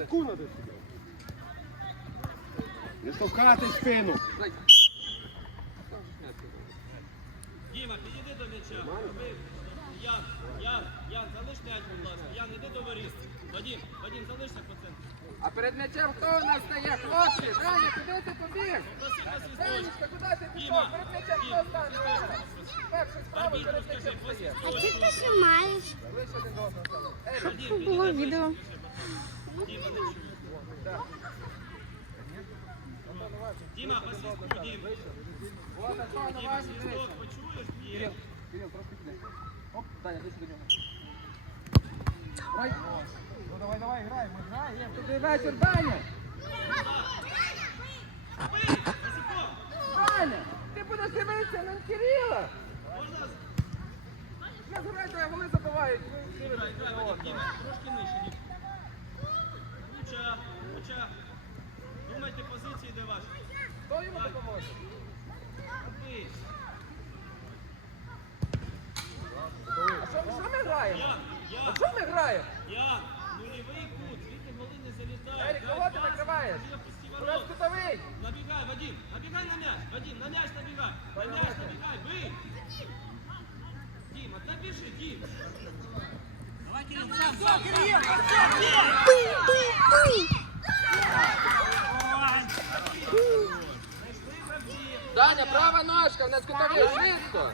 Поїхали. Ку надо. Не штовхати спину. Діма, підійди до м'яча. Ян, Ян, Ян, залиш м'яч, будь ласка. Ян, іди до воріт. Вадим, Вадим, залишся по центру. А перед м'ячем хто у нас стає? Хлопці, Даня, куди ти побіг? Проси, проси, Данечка, куди ти пішов? Перед м'ячем хто стане? Перший справа перед м'ячем стає. А чи ти знімаєш? Ближче один одного Щоб було відео. Діма, по свистку, Дім. Вот, а що на Діма, вас свисток, почуєш? Є. Кирил, трошки піде. Оп, Даня, ближче до нього. Грай. Ну давай, давай, ми граємо. Добрий вечір, Даня. Даня, ти будеш дивитися на Кирила. Можна? Не а вони забивають. Ви всі Дім. Луча, луча. Думайте позиції, де ваші. Хто йому допоможе? Ти. А що, що ми граємо? Ян, А Ян, що ми граємо? Ян, нульовий кут, звідти голи не залітають. Ерік, Дай кого ти пас, накриваєш? У нас ворота. кутовий. Набегай, Вадим, набегай на мяч, Вадим, на мяч набегай, на мяч набегай, вы! Дима, да бежи, Дим! Давай, Кирилл, сам, сам, Кирилл! Туй, туй. Даня, права ножка, в нас кутовий швидко.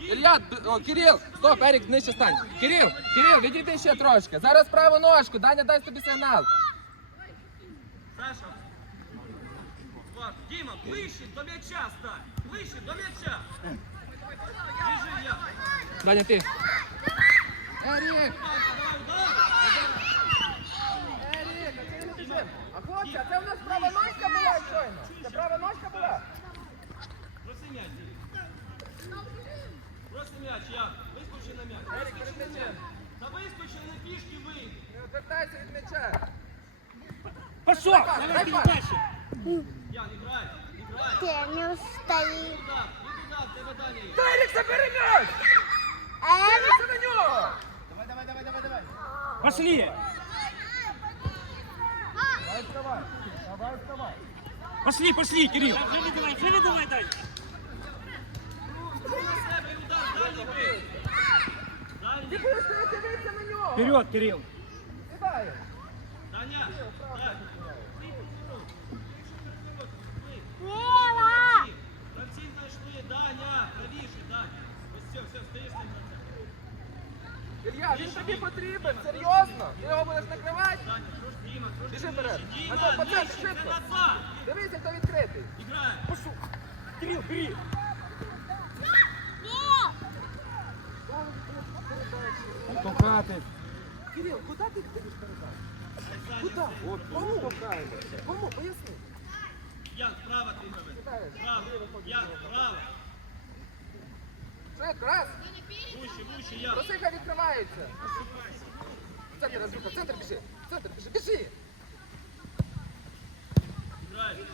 Ілля, о, Кирил, стоп, Ерік, нижче стань. Кирил, Кирил, відійди ще трошки. Зараз праву ножку, Даня дасть тобі сигнал. Саша! Дима, ближче до мяча стань! Ближче до мяча! Бежи, я! Даня, ти. Ерік! Давай, удар! Ерік, а ти не біжим. А хлопці, а це у нас права ножка була щойно? Це права ножка була? Проси мяч, Дим. Проси мяч, я. Вискочи на мяч. Ерік, перед Вискочи на м'ячем. мяч. Та вискочи на пішки вийди. Не відвертайся від м'яча. Пошов! Дай пас. Я, не грай, не грай. Ти не встаю. Не туда, не туда, в тебе Даня є. Та Ерік, забери м'яч! Е, Дивися на нього! Пошли! Давай вставай. Давай вставай. Пошли, пошли, Кирилл! Живи давай, живи давай, дай! На себе удар, дальній бий. Ти Дальній. будеш стояти, дивитися на нього! Вперед, Кирилл! Кидає. Даня, так. Лева. Гравці знайшли, Даня, правіше, Даня. Ось все, все, стоїш там. Ілля, він тобі потрібен, серйозно? Ти його будеш накривати? Біжи вперед. Антон, нижче, швидко. Дивися, хто відкритий. Іграє. Кирилл, бери! Штовхати. Кирил, куди ти ходиш передати? Куди? Кому? Кому? Поясни. Ян, справа ти гравець. Кидаєш. Право. Ян, право. Швидко, раз. Вище, вище, Ян. Проси, хай відкривається. В центр, Андрюха, в центр біжи. В центр біжи, біжи. Грає.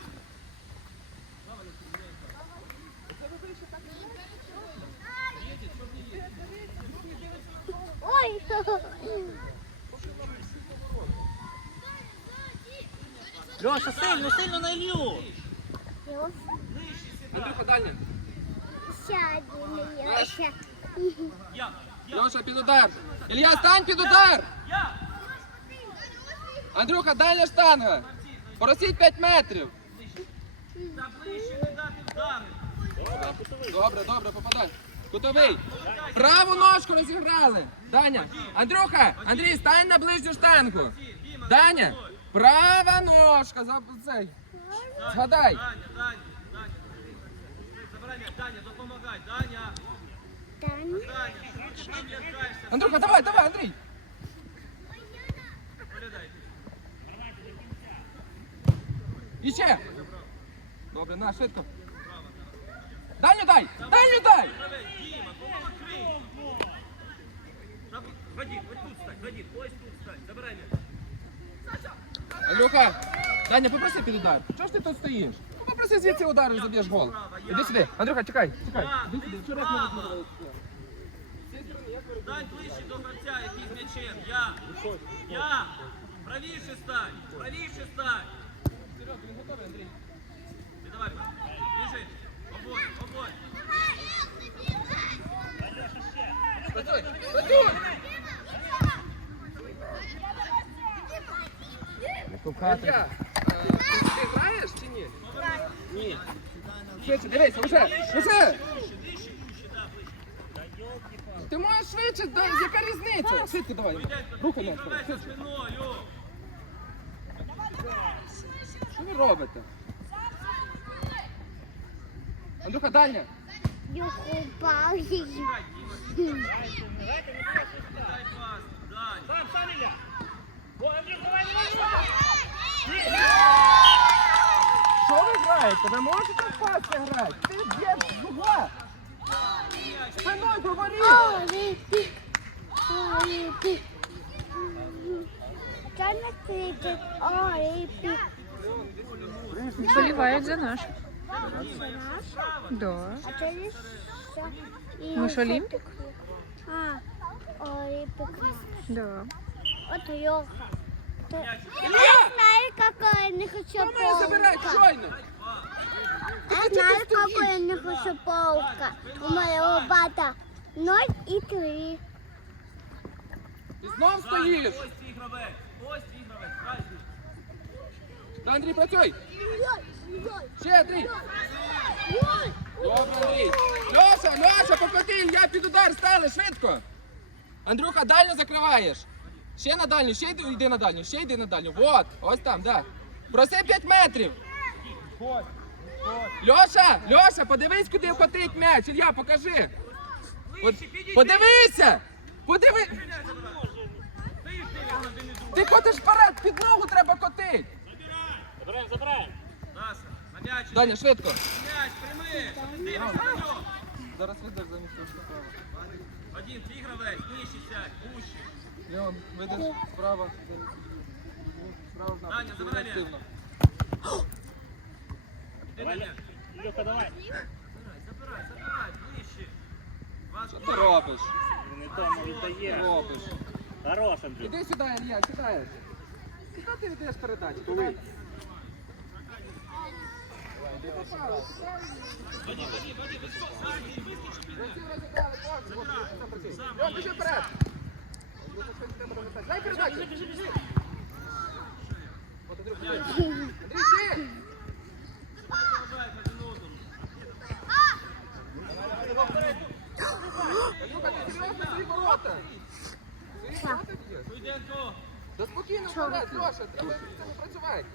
Ой. Леша, сильно, сильно на Илью! Андрюха, дальня. Сяди, Леша. Леша, під удар. Ілля, стань під удар. Андрюха, дальня штанга. Просіть 5 метрів. Добре, добре, попадай. Кутовий. Праву ножку розіграли. Даня. Андрюха, Андрій, стань на ближню штангу. Даня, права ножка. Згадай. Андрюха, давай, давай, Андрій. Виглядай. Іще. Добре, на, швидко. Даню дай! Даню дай! Гравець, Діма, кого накрий? Та, Вадим, ось тут стань, Вадим, ось тут стань. Забирай м'яч. Андрюха, Даня, попроси під удар. Чого ж ти тут стоїш? Ну, Попроси звідси удар і заб'єш гол. Іди сюди. Андрюха, чекай, чекай. Ян, Іди ти сюди. Вчора справа. Стань ближче до гравця, м'ячем. Я. Я. Правіше стань. Правіше стань. Серега, він готовий, Андрій. Ти давай. Біжи. Обой, обой. Працюй, працюй! Не штовхати. Давай. Швидше. спиною. Що ви робите? Андрюха, дальня. Сам, сам, Ілля. Що ви граєте? Ви можете в паси грати? Ти б'єш з угла. Спиною до. Оліпі. Оліпі. Чого не кричить? Оліпі. Болівають за наш. Да. А це не що? Ми ж Олімпік? А, Олімпик. Да. От Леха. Ты я знаю, какой я не хочу Мама забирай паука. щойно. Я знаю, какой я не хочу паука. У моего бата ноль и три. І знов стоїш. Ось твій гравець. Ось твій гравець. Грай. Та, Андрій, працюй. Ще, Андрій. Добре, Андрій. Льоша, Льоша, покоти, я під удар стали, швидко. Андрюха, дальню закриваєш. Ще на дальню, ще йди, йди на дальню, ще йди на дальню. Вот, ось там, да. Проси 5 метрів. Льоша, Льоша, подивись, куди котить м'яч. Ілья, покажи. Под- Подивися! Подиви... Ти котиш вперед, під ногу треба котить. Забираємо, забираємо. Наса. На м'яч. Даня, швидко. М'яч, прийми. Зараз видаш замість того, справа. Вадим, твій гравець. Нижче сядь. Пущі. Леон, видаш справа. Справа. Даня, забирай м'яч. М'яч. Ілюха, давай. Забирай, забирай. Ближче. Вас Що ти робиш? Не тому Ти робиш. Хорош, Андрюх. Іди сюди, Ілья, сідаєш. Куди ти віддаєш передачу? Куди? Леон, біжи вперед! Дай передачу! От, Андрюх, Андрій, ти! Андрюха, ти серйозно свої ворота? Руденко. Да спокійно вперед, Льоша, треба цим працювати.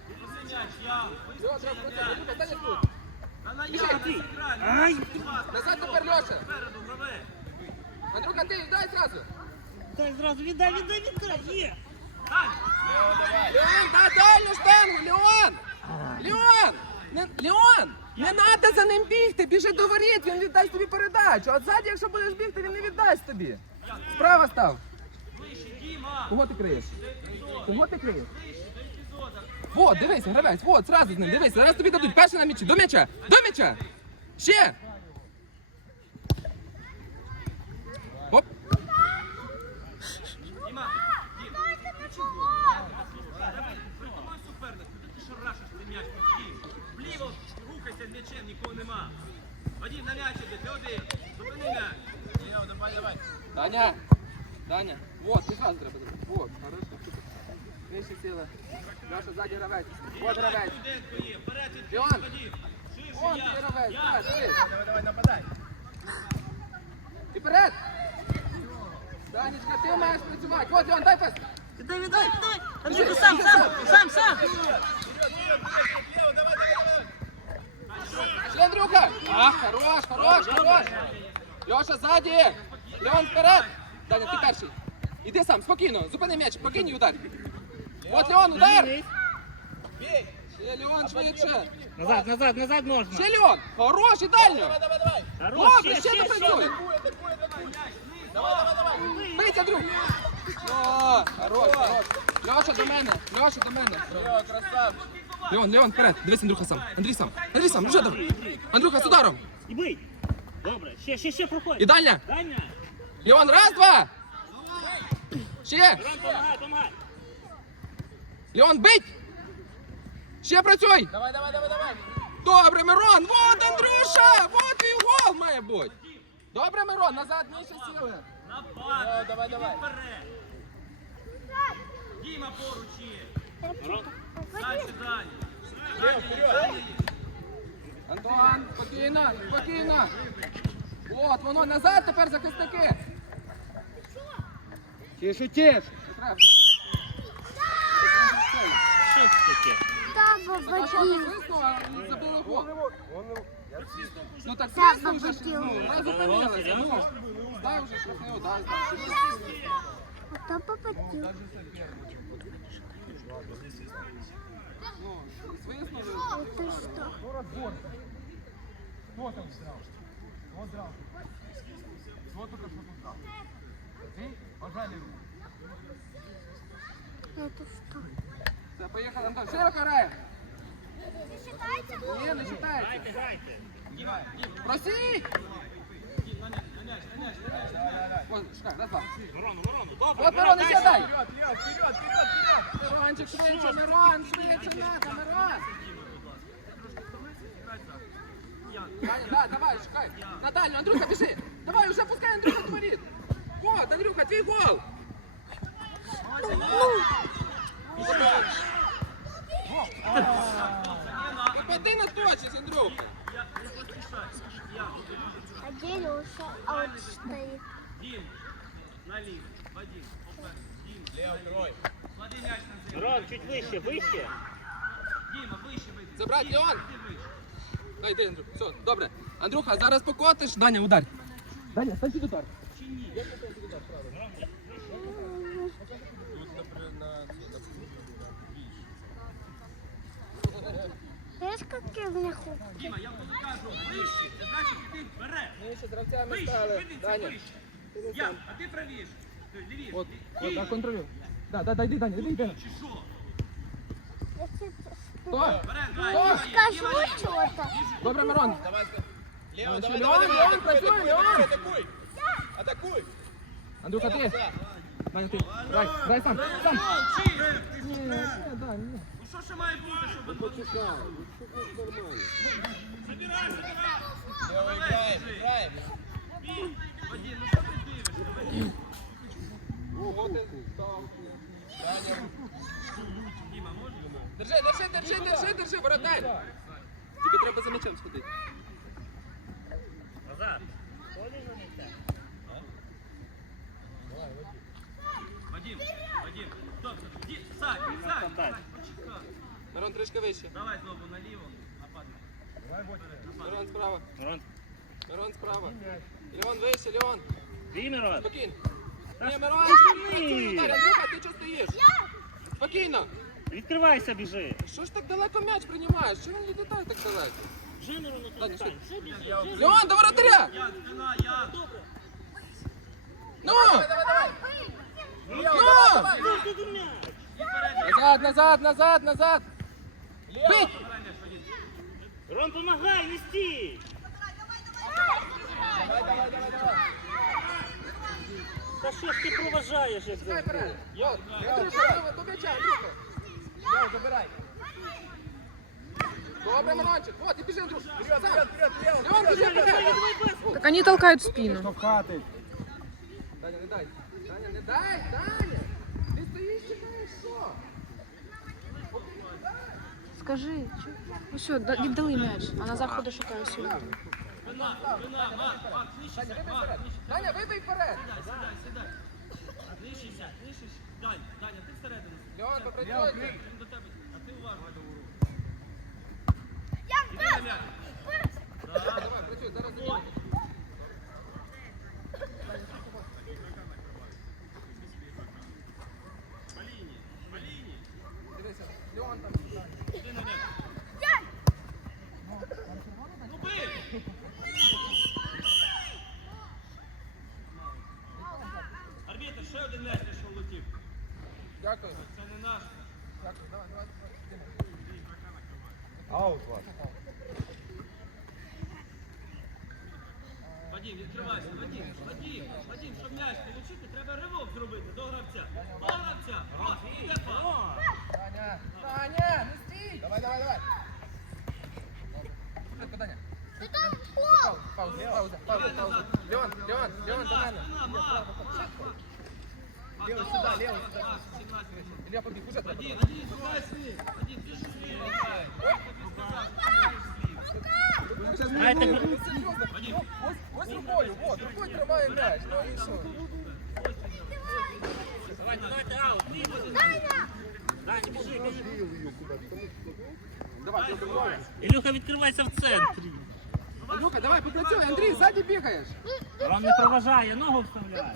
Льоша, треба працювати. Андрюха, стань тут. Та на Біжи. не. Ай! Назад тепер, Льоша. Андрюха, ти дай зразу. Дай зразу, віддай, віддай, віддай. Є. Леон, дай дальню штангу, Леон! Леон! Не, Леон! Не треба за ним бігти, біжи до воріт, він віддасть тобі передачу. А ззаді, якщо будеш бігти, він не віддасть тобі. Справа став. Кого ти криєш? Кого ти криєш? Вот, дивись, гравець, вот, зразу з ним, дивись, зараз тобі дадуть перший на м'ячі. До м'яча, до м'яча. Ще. Оп. Вліво рухайся м'ячем, нікого нема. Вадим, на м'яч іди, ти один. Зупини м'яч. Давай, давай. Даня, Даня, вот, ти зразу треба зробити. Вот, хорошо. Вищі сили. Наша ззаді гравець. Вот гравець. Руденко є. Вперед від Леон. Вадим. Ширше, Вон я. ти гравець, Я. давай, дивись. Давай, давай, нападай. І вперед. Данечка, ти маєш працювати. Вот, Леон, дай пас. Віддай, віддай, віддай. Андрюха, Андрюха, сам, сам, сам, сам. Ще, Андрюха. А, хорош, хорош, хорош. Леша, ззаді. Леон, вперед. Даня, ти перший. Іди сам, спокійно. Зупини м'яч, покинь і удар. От Леон, удар. Ще, Леон, швидше. Назад, назад, назад можна. Ще, Леон. Хорош, і дальньо. Давай, давай, давай. Хорош, Добре, ще, ще ще, ще. допрацюй. Давай, давай, давай. Бийся, Андрюх. О, хорош, хорош. Леша, до мене. Леша, до мене. О, красавчик. Леон, Леон, вперед. Дивись, Андрюха сам. Андрій сам. Андрій сам, вже давай. Андрюха з ударом. І бий. Добре, ще, ще, ще проходь. І дальня. Даня. Леон, раз, два. Ще! Леон, бить! Ще працюй! Давай, давай, давай, давай. Добре, Мирон! Вот, Андрюша! Вот твій гол має бути! Добре, Мирон, назад нижче сіли! Напад! давай, давай. Діма поруч є! Мирон, Дальше, вперед. Антон, спокійно, спокійно! От, воно назад тепер захисники! Тише, тише. Що це таке? Що? Ну так свиснув вже, ж, ну, раз зупинилися, ну. Дай вже штрафний удар. Хто попадів? Ну, що? Там? Вот сразу. Вот только что тут. Ты пожали руку. Це що? Все, поїхали, Антон, широко грає. Не грайте. Просіть! Ой, шукай, раз, два. Мирон, Мирон, Мирон, ще дай! Вперед, вперед, вперед, вперед. Мирончик, швидше, Мирон, швидше, надо, Мирон! Да, давай, шукай. На дальню, Андрюха, біжи. Давай, уже пускай Андрюха творит. Вот, Андрюха, твій гол. Попади на точність, Андрюха. А де Люша? А от стоїть. Дім! Наліво! Вадим! Поперед! Дім! Лео, крой. Клади м'яч на землю! Мирон, чуть вище, вище. Діма, вище вийди! Забрать, Дім, Леон. ти вище! Дай, йди, Андрюха. Все, добре. Андрюха, зараз покотиш. Даня, удар. Даня, стань під удар. Знаєш, які в них? Діма, я тобі кажу, вище! Це значить іти вперед! Ми ще Вище! стали. Даня, вище! Я, а ти правіше! Лівіше! от, от, так, контролюй. Да, да, да, йди, Даня, йди, йди. Чи що? Стой. Даня! Скажу чого-то. Добре, Мирон. Давай, Лео, Ну, давай, еще давай, Леон, давай, Леон, атакуй, працюй, атакуй, Леон. атакуй, атакуй. Атакуй. Андрюха, ти. Даня, ти. Давай, давай сам, сам. Ні, ні, да, ні. Ну що ще має бути, щоб ви Лео, играем, играем. Вадим, ну що ти дивишся? От і став. Діма? Держи, держи, держи, держи, держи, воротарь. Тільки треба за м'ячем сходити. Назад. Дім, Сань, Сань, Там далі. Сань, почекай. Мирон трішки вище. Давай знову наліво, нападник. Мирон справа. Мирон. Мирон справа. Леон вище, Леон. Твій Мирон. Спокійно. Та Ні, Мирон, спокійно. працюй, удар. Андрюха, ти чого стоїш? Спокійно. Відкривайся, біжи. Що ж так далеко м'яч приймаєш? Чого він відлітає так далеко? Вже Мирон, Даня, отстань. Вже біжи, вже. Леон, до воротаря! Я, спина, я. Ну! Ну! Ну, ти до м'яч. І вперед, Назад, назад, назад, назад! Бить! Давай, м'яч, Вадим. Мирон, помагай, не стій. Та що ж ти проважаєш, як Дай завжди? вперед. Йо, Андрюша, до м'яча, Андрюха. Лео, забирай. Добре, Мирончик. От, і біжи, Андрюша. Вперед, Сам. вперед, вперед, Лео, Леон, біжи вперед. Так они толкают в спину. Что хаты? Даня, не дай. Даня, не дай, Даня. Скажи, ну все, да- віддали м'яч, а назад ходить шукає сюди. Даня, вибий вперед. Сідай, сідай, сядь, нижче. Даня, Даня, ти всередину. Леон, попрацюйте. Він до тебе, а ти уважно. На м'яч. Давай, працюй, зараз Лево сюди, лево сюди. Ілля, побіг, уже треба. Один, один, шукай слив. Один, ти ж слив. Дайте Ось, ось рукою, вот, рукою тримає м'яч, ну і що? Давайте, давайте, аут. Даня. Даня, біжи, біжи. Давай, Люка, давай. Ілюха, відкривайся в центрі. Люка, давай, попрацюй, Андрій, ззаді бігаєш. Ром не проважає, ногу вставляє.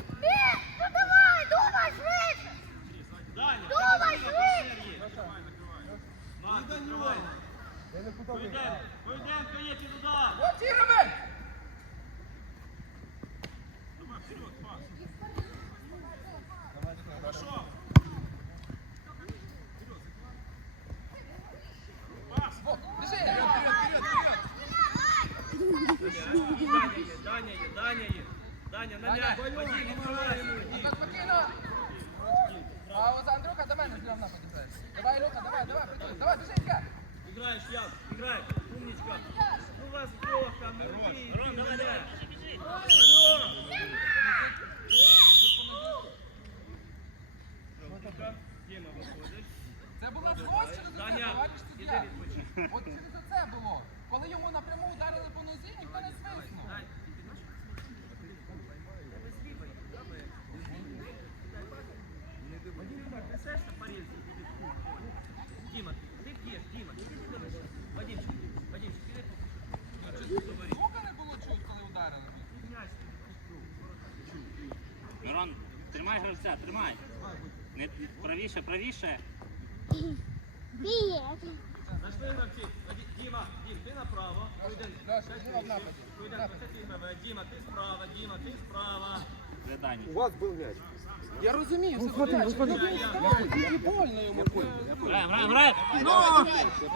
Думай швидше. Марк, відкривай. Поєденко, Поєденко є під удар. От Ігор! Во, Біжи! Даня є, Даня є, Даня є. Даня, на м'яч. Вадим, Спокійно! Пауза, Андрюха, до мене знову нападі граєш. Давай, Люка, давай, давай, працюй. Давай, Ілля! Играешь, Ян, играй, умничка. Ну вас двох там, не убий. Давай, давай. Алло! Виходиш. Це було злость через оце, товариш іди суддя. відпочинь. От через оце було. Коли йому напряму ударили по нозі, ніхто не свиснув. Поріз. Діма, ти п'єш, Діма, іди дивись. Вадимчик, Вадимчик, іди. Звука не було чуть, коли ударили. Мирон, тримай гравця, тримай. Не, правіше, правіше. Привіт. Зайшли гравці. Діма, Дім, ти направо. Нападі. Поєденко, це ти гравець. Діма, ти справа, Діма, ти справа. Де Даня? Я розумію, все в порядку. Ну, він встав, мені больно йому. Граємо, граємо, граємо.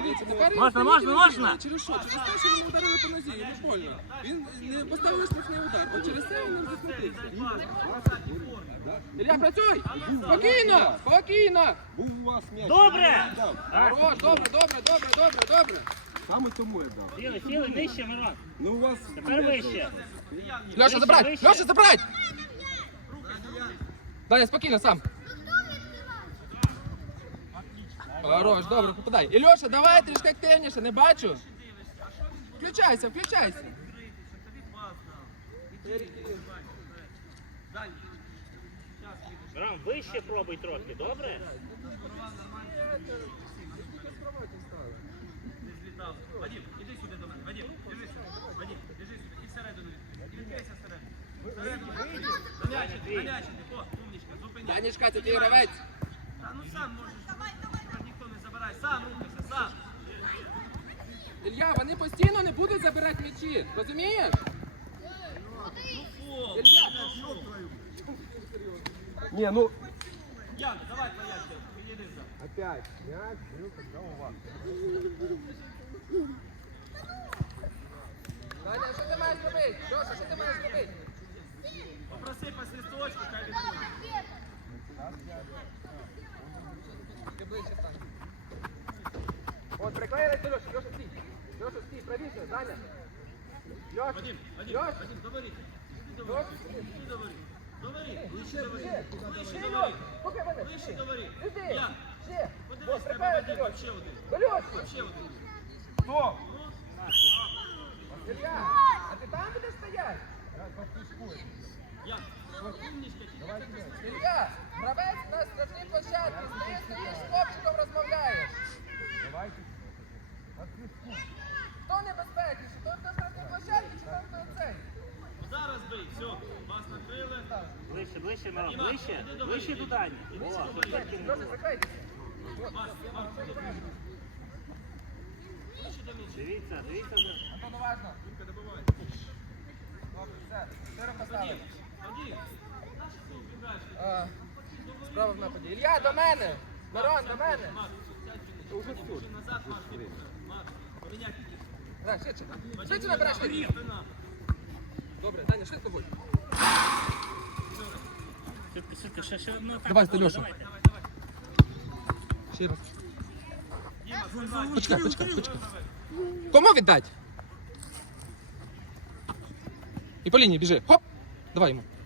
Дивіться, тепер Можна, він можна, стоїть, можна. Через що? Через те, що йому ударили по нозі, йому больно. Він не поставив штрафний удар, от через це він не засмутився. Дай пас, бросайте в формі. Ілля, працюй! Спокійно! Спокійно! Був у вас м'яч. Добре! Так, Хорош, добре, добре, добре, добре, добре. Саме тому я дав. сіли, сіли, нижче, Мирон. Ну у вас Тепер вище. Льоша, забрать! вище. Льоша, забрать! Даня, спокійно, сам. Хорош, добре, попадай. І Льоша, давай трішки активніше, не бачу. Включайся, включайся. Тобі пас дав. Дань, Мирон, вище пробуй трохи, добре? не злітав. Вадим, іди сюди до мене. Вадим, біжи сюди. Вадим, біжи сюди. І всередину. І відкрийся всередину. Всередину. На м'яч іди, на м'яч іди. О, умничка, зупиняй. Данечка, це твій гравець. Та ну сам можеш. Тебе Ніхто не забирай. Сам рухайся, сам. Ілля, вони постійно не будуть забирати м'ячі. Розумієш? Фу. Ілля, Ні, ну Ян, давай твоя ще. Підійди за. опять м'яч, бив, когда у вас. Даня, що ти маєш робити? Льоша, що ти маєш робити? Попроси по свисточку, хай відходить. Ти ближче стань. От, приклеїли до. Льоша, стій. Льоша, стій, правіше, Даня. Льоша, Вадим, Вадим, Льоша, Вадим, говори. Іди Льоша, говори. говори. Говори. Ближче говори. Ще, говори. Поки мене, ще. говори. Ян, ще. подивись, От, тебе приклеїли Вадим, до Льоші. ще один. До Льоші. Ще один. Хто? Ілля, а ти там будеш стояти? Ілля, гравець на страшній площадці, стоїш, стоїш, з хлопчиком розмовляєш. Хто небезпечніше? Той, хто страшній площадці, чи той, хто цей? Зараз бий, все, вас накрили. Ближче, ближче, Мирон, ближче. Ближче до Дані. О, Льоша, закрийся. Вас, вас, Ближче до м'яча. Дивіться, дивіться. Антон, уважно. Добре, все. Чотири поставили. А, Справа в нападі. Ілля, до мене! Мирон, до мене! Давай, швидше. Швидше набирай, швидше. Добре, Даня, швидко будь. Швидко, швидко, ще, ще одну атаку. Давай, Давай, Льоша. давайте. Давай, давай. Ще раз. Почекай, почекай, почекай. Кому віддать? І по лінії біжи. Хоп! Давай. Виходить,